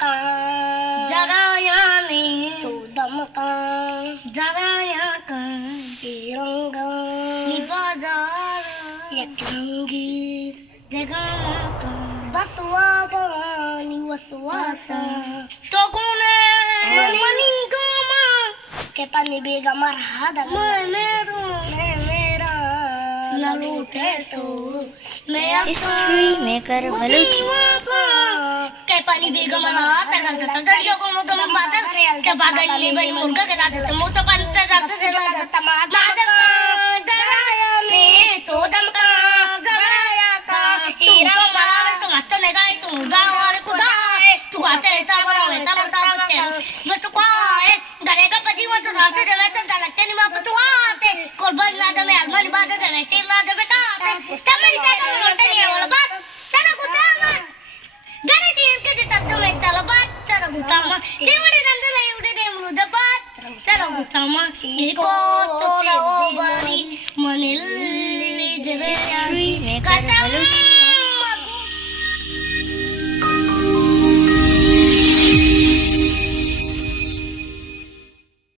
दमका जगायाने तू दमका जगायाका तिरंगा निबाजार एकरंगी जगामाका बसवाबानी वसवासा तोकुने मनी गमा के पानी बेगा मरहादा मैं मेरो मेरा न लूटे तो मैं हिस्ट्री मेकर बलूची के पानी बेगम ना तगल तगल जो को तो मैं बात के बागन ने बनी मुर्गा के लाते तो मुंह तो पानी पे जाते से मादक दराया में तो दम का गया का हीरा मारा तो मत ने गाय तू गांव वाले खुदा तू आते ऐसा बोला बेटा बता बच्चे मैं तो क्या है गले का पति वो तो रात जब तक लगते नहीं मैं तो आते कुर्बान ना दे मैं अलमारी बात दे मैं तेल ला दे बेटा समझ का रोटे नहीं वाला बात तेरा कुत्ता गले तेल के देता तो मैं चला बात तेरा कुत्ता मां केवड़े दंड ले उड़े दे मुझे बात तेरा कुत्ता मां इको तो लो बारी मनिल दे हिस्ट्री मेकर बलूची